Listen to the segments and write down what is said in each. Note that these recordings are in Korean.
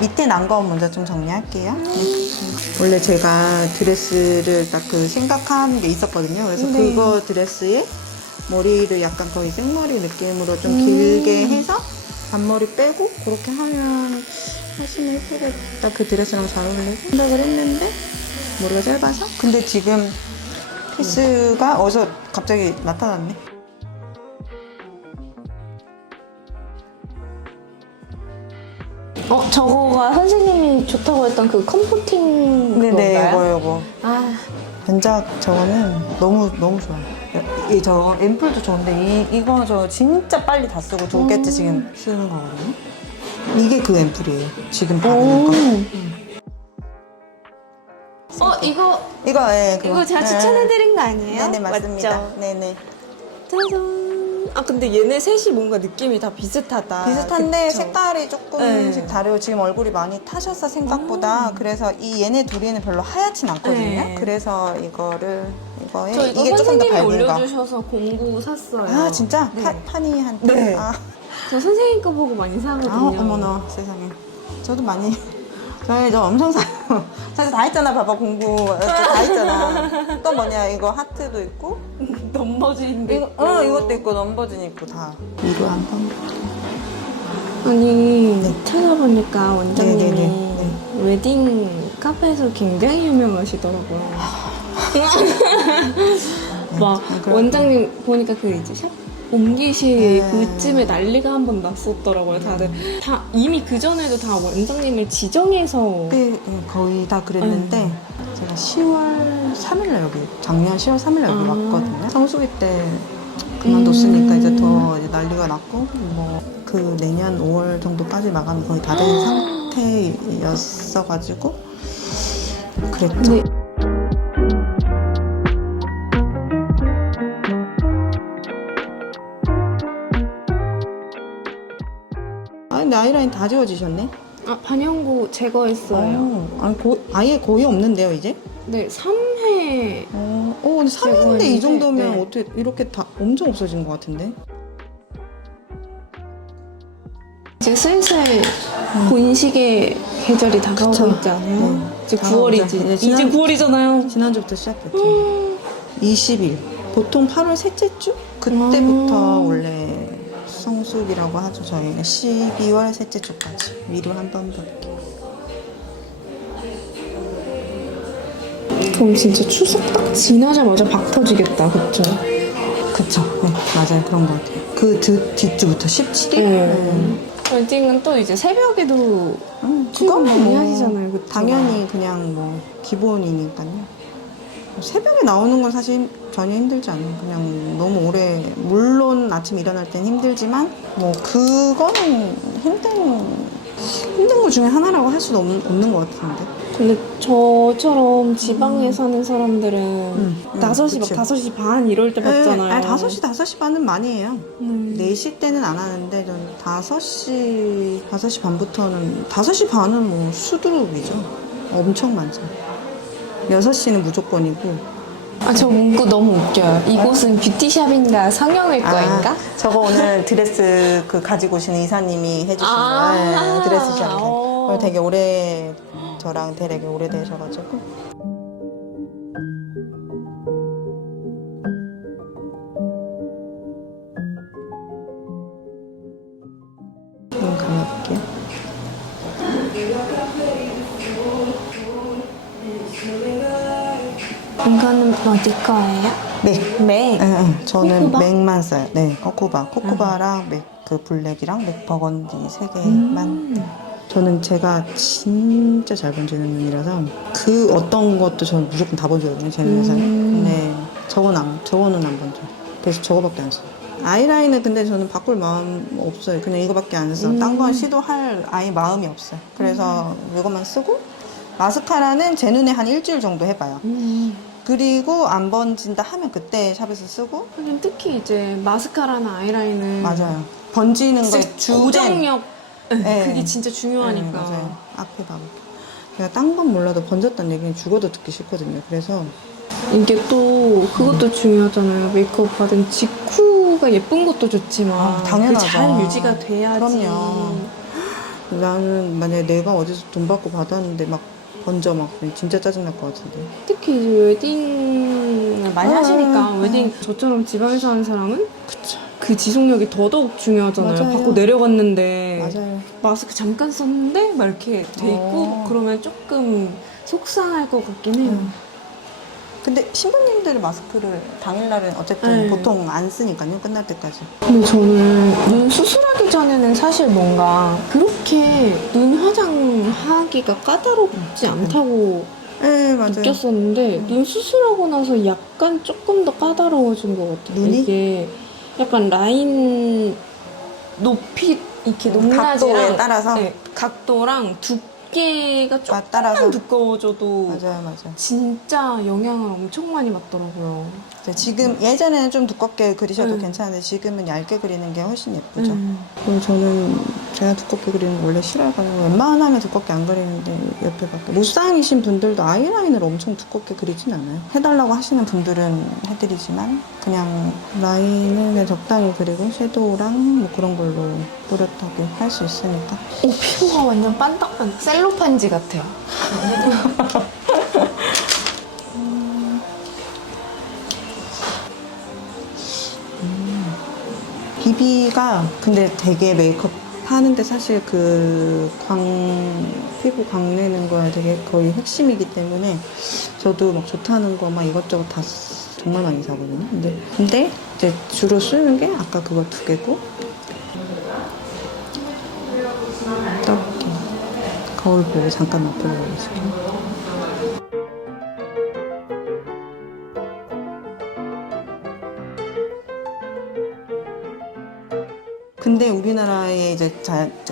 밑에 난 거 먼저 좀 정리할게요. 네. 원래 제가 드레스를 딱 그 생각한 게 있었거든요. 그래서 네. 그거 드레스에 머리를 약간 거의 생머리 느낌으로 좀 길게 해서 앞머리 빼고 그렇게 하면 훨씬 예쁘겠다. 그 드레스랑 잘 어울리고 생각을 했는데 머리가 짧아서. 근데 지금 피스가 어디서 갑자기 나타났네. 저거가 선생님이 좋다고 했던 그 컴포팅 네네, 그건가요? 이거. 아, 변작 저거는 너무 좋아요. 이 저 앰플도 좋은데 이거 저 진짜 빨리 다 쓰고 2개째 지금 쓰는 거거든요. 이게 그 앰플이에요. 지금 바르는 거. 이거 예, 그거. 이거 제가 추천해드린 거 아니에요? 네네, 맞습니다. 맞죠? 네네. 짜잔. 아 근데 얘네 셋이 뭔가 느낌이 다 비슷하다. 비슷한데 그쵸? 색깔이 조금씩 네. 다르고 지금 얼굴이 많이 타셨어 생각보다. 그래서 이 얘네 둘이는 별로 하얗진 않거든요. 네. 그래서 이거에 저 이거 이게 조금 더 선생님이 밝은 거. 올려주셔서 공구 샀어요. 아 진짜? 네. 파니한테? 네. 아. 저 선생님 거 보고 많이 사거든요. 아, 어머나 세상에. 저도 많이 저 엄청 사요. 사실 다 했잖아. 봐봐 공부 다 했잖아. 또 뭐냐 이거 하트도 있고 넘버진데. 이것도 있고 넘버진 있고 다. 이거 한번. 아니 찾아보니까 원장님이 네네네. 웨딩 카페에서 굉장히 유명하시더라고요. 막 그렇구나. 원장님 보니까 그 이제 샵 옮기실 네. 그쯤에 난리가 한 번 났었더라고요. 다들 다 이미 그 전에도 다 원장님을 지정해서 거의 다 그랬는데 제가 10월 3일날 여기 작년 10월 3일날 여기 왔거든요. 성수기 때 그만뒀으니까 이제 더 이제 난리가 났고 뭐 그 내년 5월 정도까지 마감이 거의 다 된 상태였어가지고 그랬죠. 네. 아 근데 아이라인 다 지워지셨네. 아 반영구 제거했어요. 아니 아예 거의 없는데요 이제? 네 3회 근데 3일인데 이 제거했는데, 정도면 네. 어떻게 이렇게 다 엄청 없어진 것 같은데? 이제 슬슬 본식의 계절이 다가오고 그쵸. 있잖아요. 네. 이제 다가오죠. 9월이지. 이제 이제 9월이잖아요. 지난주부터 시작됐죠. 20일. 보통 8월 셋째 주? 그때부터 원래 성수기라고 하죠. 저희는 12월 셋째 주까지 위로 한 번 볼게요. 그럼 진짜 추석 딱 지나자마자 박 터지겠다, 그쵸? 그쵸. 네, 맞아요. 그런 것 같아요. 그 뒷주부터 17일? 웨딩은 또 이제 새벽에도 출근 그건 많이 뭐 하시잖아요, 그쵸? 당연히 그냥 뭐 기본이니까요. 새벽에 나오는 건 사실 전혀 힘들지 않아요. 그냥 너무 오래, 물론 아침 일어날 땐 힘들지만 뭐 그거는 힘든 거 중에 하나라고 할 수도 없는 것 같은데. 근데 저처럼 지방에 사는 사람들은 5시 그치. 막 5시 반 이럴 때 봤잖아요. 네, 아니, 5시 반은 많이 해요. 네. 4시 때는 안 하는데, 전 5시 반부터는, 5시 반은 뭐 수두룩이죠. 엄청 많죠. 6시는 무조건이고. 아, 저 문구 너무 웃겨요. 이곳은 뷰티샵인가 성형외과인가? 저거 오늘 드레스 그 가지고 오시는 이사님이 해주신 아. 거예요. 네, 드레스 샵. 오. 되게 오래, 저랑 되게 오래되셔가지고. 감아볼게요. 이거는 어디 거예요? 맥. 맥. 저는 코코바? 맥만 써요. 네, 코코바랑 맥, 그 블랙이랑 맥 버건디 3개만. 저는 제가 진짜 잘 번지는 눈이라서 그 어떤 것도 저는 무조건 다 번지거든요, 제 눈에서는. 근데 저거는 안 번져요. 그래서 저거밖에 안 써요. 아이라인은 근데 저는 바꿀 마음 없어요. 그냥 이거밖에 안 써요. 딴 건 시도할 아예 마음이 없어요. 그래서 이것만 쓰고 마스카라는 제 눈에 한 일주일 정도 해봐요. 그리고 안 번진다 하면 그때 샵에서 쓰고. 하긴 특히 이제 마스카라나 아이라인은 맞아요. 번지는 거 진짜 고정력 네. 그게 진짜 중요하니까. 맞아요. 앞에 봐볼게요. 제가 딴 건 몰라도 번졌다는 얘기는 죽어도 듣기 싫거든요. 그래서 이게 또 그것도 중요하잖아요. 메이크업 받은 직후가 예쁜 것도 좋지만 당연하죠. 그게 잘 유지가 돼야지. 그럼요. 나는 만약에 내가 어디서 돈 받고 받았는데 막 번져 막 진짜 짜증날 것 같은데. 특히 이제 웨딩을 많이 하시니까 웨딩 저처럼 지방에서 하는 사람은 그쵸. 그 지속력이 더더욱 중요하잖아요. 맞아요. 받고 내려갔는데 맞아요. 마스크 잠깐 썼는데 막 이렇게 돼 있고 그러면 조금 속상할 것 같긴 해요. 근데 신부님들은 마스크를 당일날은 어쨌든 네. 보통 안 쓰니까요. 끝날 때까지. 근데 저는 눈 수술하기 전에는 사실 뭔가 그렇게 눈 화장하기가 까다롭지 않다고 네, 맞아요. 느꼈었는데 눈 수술하고 나서 약간 조금 더 까다로워진 것 같아요. 눈이? 이게 약간 라인 높이 이렇게 각도에 높낮이랑 따라서? 네, 각도랑 두께가 조금만 따라서? 두꺼워져도 맞아요. 진짜 영향을 엄청 많이 받더라고요. 지금 예전에는 좀 두껍게 그리셔도 네. 괜찮은데 지금은 얇게 그리는 게 훨씬 예쁘죠. 그리고 저는 제가 두껍게 그리는 거 원래 싫어해가지고 웬만하면 두껍게 안 그리는데 옆에 밖에 무쌍이신 분들도 아이라인을 엄청 두껍게 그리진 않아요. 해달라고 하시는 분들은 해드리지만 그냥 라인을 그냥 적당히 그리고 섀도우랑 뭐 그런 걸로 또렷하게 할 수 있으니까. 오, 피부가 완전 반딱반딱 셀로판지 같아요. 비비가 근데 되게 메이크업 하는데 사실 그 피부 광내는 거야 되게 거의 핵심이기 때문에 저도 막 좋다는 거 막 이것저것 다 정말 많이 사거든요. 근데 이제 주로 쓰는 게 아까 그거 2개고 이렇게 거울 보고 잠깐 맛보려고 했어요. 근데 우리나라의 이제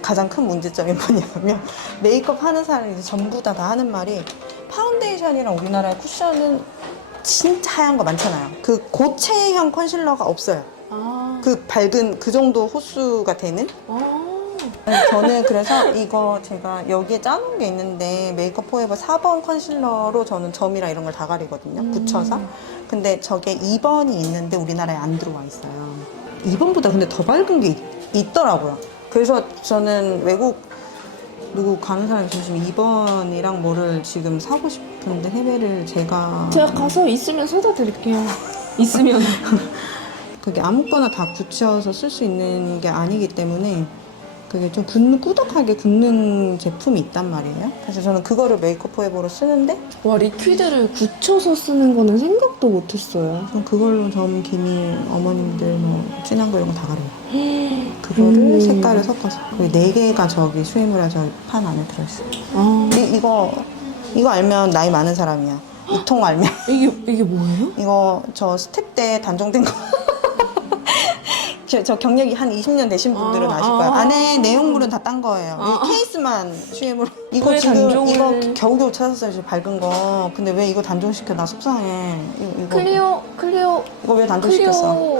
가장 큰 문제점이 뭐냐면 메이크업 하는 사람이 이제 전부 다 하는 말이 파운데이션이랑 우리나라의 쿠션은 진짜 하얀 거 많잖아요. 그 고체형 컨실러가 없어요. 그 밝은 그 정도 호수가 되는. 저는 그래서 이거 제가 여기에 짜놓은 게 있는데 메이크업 포에버 4번 컨실러로 저는 점이랑 이런 걸 다 가리거든요. 붙여서. 근데 저게 2번이 있는데 우리나라에 안 들어와 있어요. 2번보다 근데 더 밝은 게 있더라고요. 그래서 저는 외국 누구 가는 사람이 있으시면 2번이랑 뭐를 지금 사고 싶은데 해외를 제가 가서 있으면 사다 드릴게요. 있으면. 그게 아무거나 다 굳혀서 쓸 수 있는 게 아니기 때문에 그게 좀 꾸덕하게 굳는 제품이 있단 말이에요. 그래서 저는 그거를 메이크업 포에버로 쓰는데 와, 리퀴드를 굳혀서 쓰는 거는 생각도 못했어요. 전 그걸로 점, 기미, 어머님들 뭐 진한 거 이런 거 다 가려요. 그거를 색깔을 섞어서. 그리고 4개가 저기 수해물에 저 판 안에 들어있어요. 이거 알면 나이 많은 사람이야. 이 통 알면. 이게 뭐예요? 이거 저 스텝 때 단종된 거. 저 경력이 한 20년 되신 분들은 아실 거예요. 안에 내용물은 다 딴 거예요. 이 케이스만 수해물. 이거 왜 지금 단종을- 이거 겨우겨우 찾았어요. 지금 밝은 거. 근데 왜 이거 단종시켜? 나 속상해. 이거 이거 왜 단종시켰어?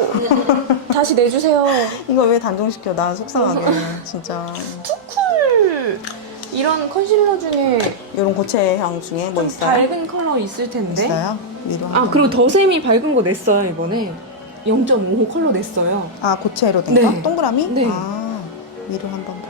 다시 내주세요. 이거 왜 단종시켜? 나 속상하게. 진짜. 투쿨 이런 컨실러 중에 이런 고체형 중에 뭐 있어요? 밝은 컬러 있을 텐데. 있어요? 위로 아, 그리고 더샘이 밝은 거 냈어요, 이번에. 0.5 컬러 냈어요. 아, 고체로 된 네. 거? 동그라미? 네. 아, 위로 한번 봐.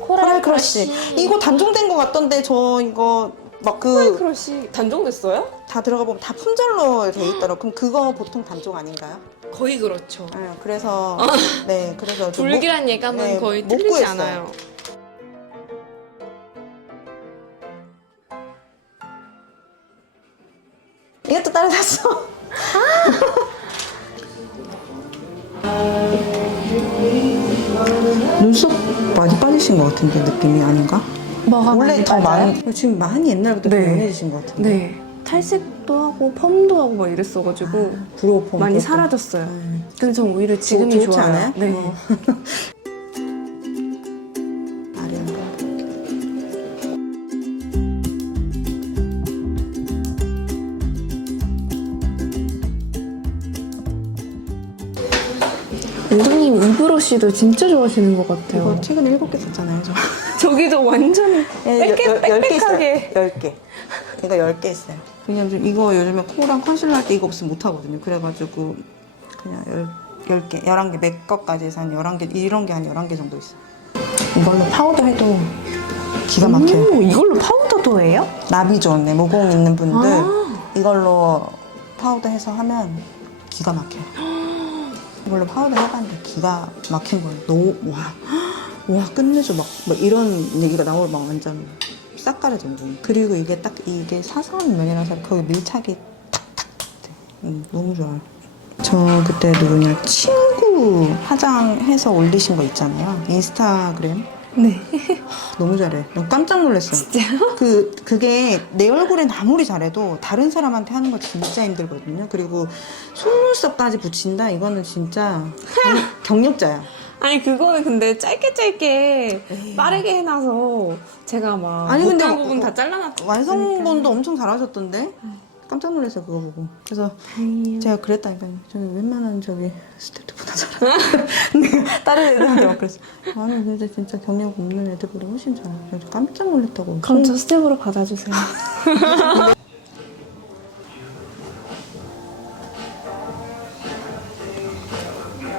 코랄 크러쉬. 이거 단종된 거 같던데 저 이거 막 코랄 크러쉬 단종됐어요? 다 들어가 보면 다 품절로 돼 있더라고. 그럼 그거 보통 단종 아닌가요? 거의 그렇죠. 네, 그래서 네, 그래서 좀 불길한 예감은 네, 거의 못 틀리지 구했어요. 않아요. 이것도 따라 샀어. 눈썹 많이 빠지신 것 같은데 느낌이 아닌가? 뭐가 원래 더 많이 지금 많이 옛날부터 좀 네. 연해지신 것 같은데. 네. 탈색도 하고 펌도 하고 막 이랬어가지고 브로우 펌 많이 그것도. 사라졌어요. 네. 근데 전 오히려 지금이 좋지 좋아요. 않아요? 네. 아래 한번 볼게요. 원장님 이브러쉬도 진짜 좋아하시는 것 같아요. 이거 최근에 7개 샀잖아요. 저. 저기도 완전 빽빽하게. 10개. 그러니까 10개 있어요. 왜냐면 이거 요즘에 코랑 컨실러 할 때 이거 없으면 못하거든요. 그래가지고 그냥 10개, 11개, 맥 것까지 해서 한 11개, 이런 게 한 11개 정도 있어요. 이걸로 파우더 해도 기가 막혀요. 이걸로 파우더도 해요? 나비 좋네, 모공 있는 분들 아. 이걸로 파우더 해서 하면 기가 막혀요. 이걸로 파우더 해봤는데 기가 막힌 거예요. 너무 와 끝내줘 막 이런 얘기가 나오면 막 완전 싹 가려지는 거예요. 그리고 이게 딱 이게 사선 면이라서 거기 밀착이 탁탁 돼. 너무 좋아요. 저 그때 누구냐 친구 화장해서 올리신 거 있잖아요. 인스타그램. 네. 너무 잘해. 난 깜짝 놀랐어요. 진짜요? 그게 내 얼굴엔 아무리 잘해도 다른 사람한테 하는 거 진짜 힘들거든요. 그리고 속눈썹까지 붙인다? 이거는 진짜 경력자야. 아니 그거는 근데 짧게 빠르게 해놔서 제가 막 아니, 근데 못할 부분 다 잘라놨고 완성본도 엄청 잘하셨던데? 깜짝 놀랐어요, 그거 보고. 그래서 다행이에요. 제가 그랬다니까요. 저는 웬만한 저기 스태프보다 잘해요. 다른 애들한테 막 그랬어요. 아니, 근데 진짜 경력 없는 애들보다 훨씬 잘해요. 그래서 깜짝 놀랐다고. 그럼 저 스텝으로 받아주세요.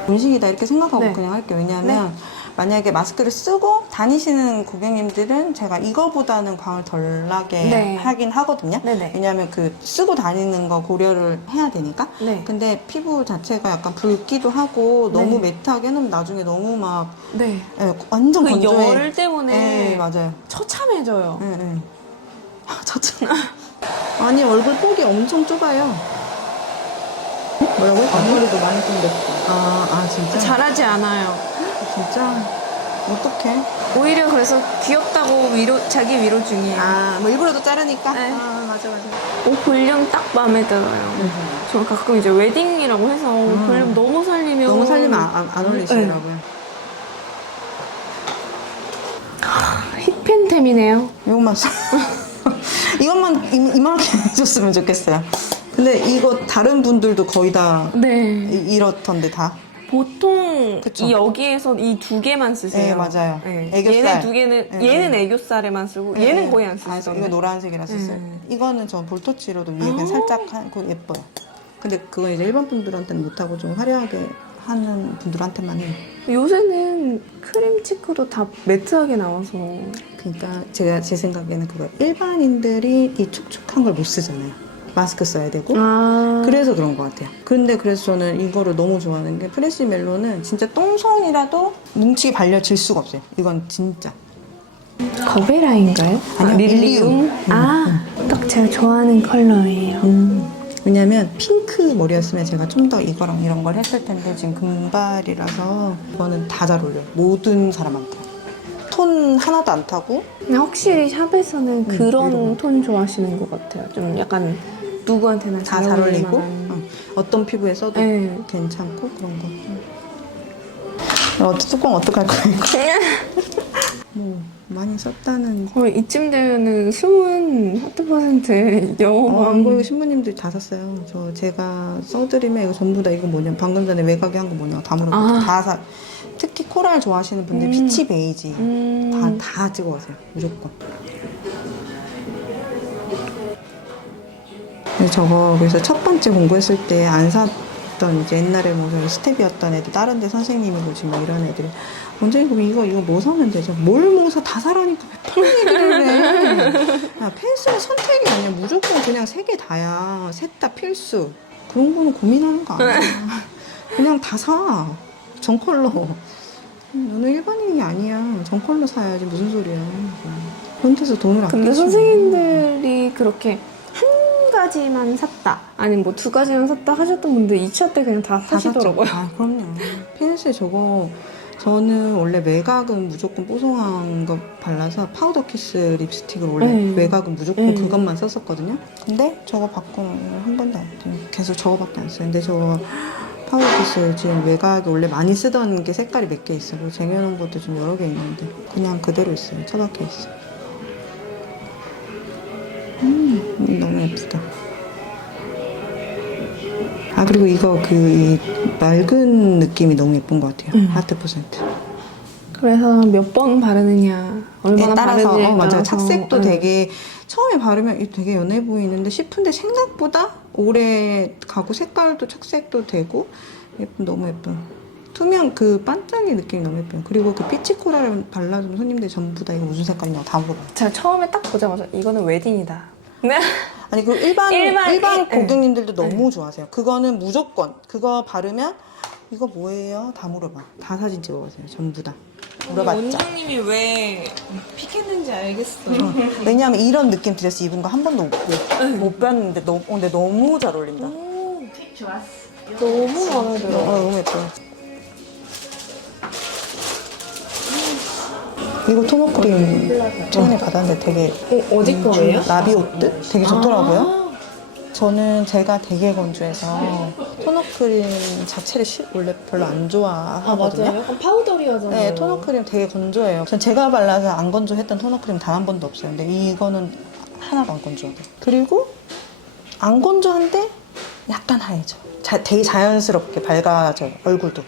음식이다 이렇게 생각하고 네. 그냥 할게요. 왜냐하면 만약에 마스크를 쓰고 다니시는 고객님들은 제가 이거보다는 광을 덜 나게 네. 하긴 하거든요. 네네. 왜냐하면 그 쓰고 다니는 거 고려를 해야 되니까. 네. 근데 피부 자체가 약간 붉기도 하고 너무 네. 매트하게 해놓으면 나중에 너무 막 네. 예, 완전 그 건조해. 열 때문에 네, 맞아요. 처참해져요. 예, 예. 저참 아니 얼굴 폭이 엄청 좁아요. 뭐라고요? 앞머리도 많이 좀 냈고. 아 진짜? 잘하지 않아요. 진짜? 어떡해? 오히려 그래서 귀엽다고 자기 위로 중이에요. 뭐 일부러도 자르니까? 네. 맞아. 옷 볼륨 딱 마음에 들어요. 저 가끔 이제 웨딩이라고 해서 볼륨 너무 살리면 너무 살리면 안 어울리시더라고요. 힙팬템이네요. 이것만 이것만 이만하게 해줬으면 좋겠어요. 근데 이거 다른 분들도 거의 다 네. 이렇던데 다. 보통 그쵸. 이 여기에서 이 두 개만 쓰세요. 네, 맞아요. 네. 애교살. 얘는 두 개는 네. 얘는 애교살에만 쓰고 네. 얘는 거의 안 쓰시던데. 이거 노란색이라 썼어요. 이거는 저 볼터치로도 위에 그냥 살짝 하고 예뻐요. 근데 그건 이제 일반 분들한테는 못하고 좀 화려하게 하는 분들한테만 해요. 요새는 크림 치크도 다 매트하게 나와서 그러니까 제 생각에는 그거 일반인들이 이 촉촉한 걸 못 쓰잖아요. 마스크 써야 되고. 그래서 그런 것 같아요. 근데 그래서 저는 이거를 너무 좋아하는 게 프레시 멜로는 진짜 똥손이라도 뭉치게 발려질 수가 없어요. 이건 진짜. 거베라인가요? 아니요, 릴리움. 딱 제가 좋아하는 컬러예요. 왜냐면 핑크 머리였으면 제가 좀 더 이거랑 이런 걸 했을 텐데 지금 금발이라서 이거는 다 잘 어울려요. 모든 사람한테. 톤 하나도 안 타고. 근데 확실히 샵에서는 그런 이런 톤 좋아하시는 것 같아요. 좀 약간 누구한테나 다 잘 어울리고 만한. 어떤 피부에 써도 네. 괜찮고 그런 거. 뚜껑 어떡할 거예요? 뭐 많이 썼다는. 거의 이쯤 되면은 숨은 하트% 안 여왕. 보이고 신부님들이 다 샀어요. 제가 써드리면 이거 전부 다 이거 뭐냐 방금 전에 외곽에 한 거 뭐냐 다 물어봤어요. 다 사. 특히 코랄 좋아하시는 분들 피치 베이지 다 찍어가세요. 무조건. 근데 저거 그래서 첫 번째 공부했을 때 안 샀던 이제 옛날에 뭐 스텝이었던 애들 다른 데 선생님이고 지금 이런 애들이 원장님 그럼 이거 뭐 사면 되죠? 뭘 뭐 사 다 사라니까 왜 얘기를 해? 야 펜슬은 선택이 아니야. 무조건 그냥 3개 다야. 셋 다 필수. 그런 거는 고민하는 거 아니야. 그냥 다 사. 전컬러. 너는 일반인이 아니야. 전컬러 사야지. 무슨 소리야. 그런 데서 돈을 아끼지. 근데 선생님들이 그렇게 한 가지만 샀다 아니면 뭐 2가지만 샀다 하셨던 분들 2차 때 그냥 다 사시더라고요. 그럼요. 펜슬 저거 저는 원래 외곽은 무조건 뽀송한 거 발라서 파우더 키스 립스틱을 원래 외곽은 무조건 그것만 썼었거든요. 근데 저거 받고 한 번도 안 써요. 계속 저거밖에 안 써요. 근데 저거 파우더 키스 지금 외곽에 원래 많이 쓰던 게 색깔이 몇 개 있어요. 그리고 쟁여놓은 것도 좀 여러 개 있는데 그냥 그대로 있어요. 처박혀 있어요. 너무 예쁘다. 그리고 이거 이 맑은 느낌이 너무 예쁜 것 같아요. 하트 퍼센트. 그래서 몇 번 바르느냐 얼마나 따라서 바르느냐에 맞아요. 따라서. 착색도 되게 처음에 바르면 이거 되게 연해 보이는데 싶은데 생각보다 오래 가고 색깔도 착색도 되고 예쁜, 너무 예쁜. 투명 그 반짝이 느낌이 너무 예뻐요. 그리고 그 피치코라를 발라준 손님들이 전부 다 이거 무슨 색깔이냐고 다 물어봐요. 제가 처음에 딱 보자마자 이거는 웨딩이다. 네. 아니 그 일반 일반, 고객님들도 너무 좋아하세요. 그거는 무조건 그거 바르면 이거 뭐예요? 다 물어봐. 다 사진 찍어보세요. 전부 다 물어봤자. 원장님이 왜 픽했는지 알겠어요. 왜냐하면 이런 느낌 드레스 입은 거 한 번도 못 봤는데 근데 너무 잘 어울린다. 너무 마음에 들어. 너무 예뻐요. 이거 토너크림 최근에 받았는데 되게 어디 거예요? 나비옷드? 되게 좋더라고요. 저는 제가 되게 건조해서 토너크림 자체를 원래 별로 안 좋아하거든요. 맞아요. 약간 파우더리하잖아요. 네, 토너크림 되게 건조해요. 전 제가 발라서 안 건조했던 토너크림 단 한 번도 없어요. 근데 이거는 하나도 안 건조하고. 그리고 안 건조한데 약간 하얘져. 되게 자연스럽게 밝아져요, 얼굴도.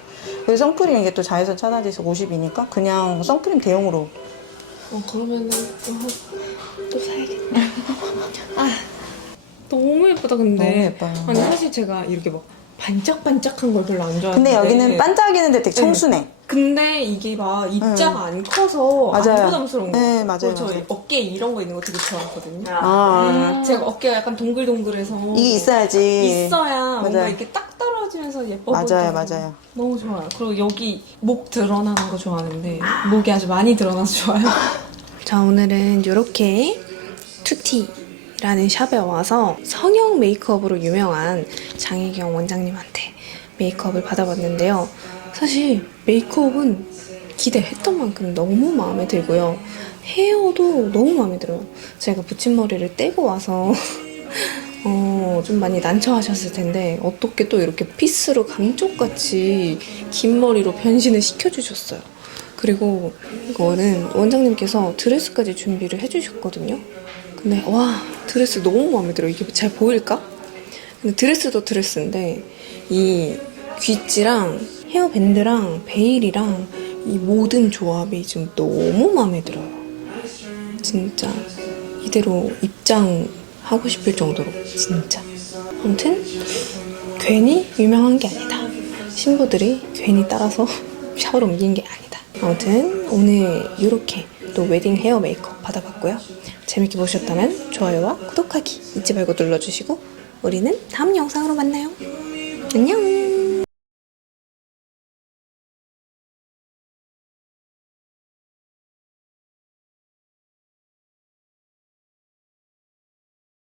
그래서 선크림 이게 또 자외선 차단지수 50이니까 그냥 선크림 대용으로. 그러면은 또 사야겠다. 너무 예쁘다 근데. 너무 예뻐요. 아니 사실 제가 이렇게 막 반짝반짝한 걸 별로 안 좋아하는데. 근데 여기는 반짝이는데 되게 청순해. 근데 이게 막 입자가 안 커서 안 맞아요. 부담스러운 거 네, 같아요. 맞아요, 그리고 저 맞아요. 어깨에 이런 거 있는 거 되게 좋아하거든요. 제가 어깨가 약간 동글동글해서 이게 있어야지. 있어야 뭔가 맞아요. 이렇게 딱 떨어지면서 예뻐 맞아요, 보이잖아요. 맞아요. 너무 좋아요. 그리고 여기 목 드러나는 거 좋아하는데 목이 아주 많이 드러나서 좋아요. 자, 오늘은 이렇게 투티라는 샵에 와서 성형 메이크업으로 유명한 장혜경 원장님한테 메이크업을 받아봤는데요. 사실 메이크업은 기대했던 만큼 너무 마음에 들고요. 헤어도 너무 마음에 들어요. 제가 붙임머리를 떼고 와서 좀 많이 난처하셨을 텐데 어떻게 또 이렇게 피스로 감쪽같이 긴 머리로 변신을 시켜주셨어요. 그리고 이거는 원장님께서 드레스까지 준비를 해주셨거든요. 근데 와, 드레스 너무 마음에 들어요. 이게 잘 보일까? 근데 드레스도 드레스인데 이 귀찌랑 헤어밴드랑 베일이랑 이 모든 조합이 지금 너무 마음에 들어요. 진짜 이대로 입장하고 싶을 정도로 진짜. 아무튼 괜히 유명한 게 아니다. 신부들이 괜히 따라서 샤워를 옮긴 게 아니다. 아무튼 오늘 이렇게 또 웨딩 헤어 메이크업 받아봤고요. 재밌게 보셨다면 좋아요와 구독하기 잊지 말고 눌러주시고 우리는 다음 영상으로 만나요. 안녕.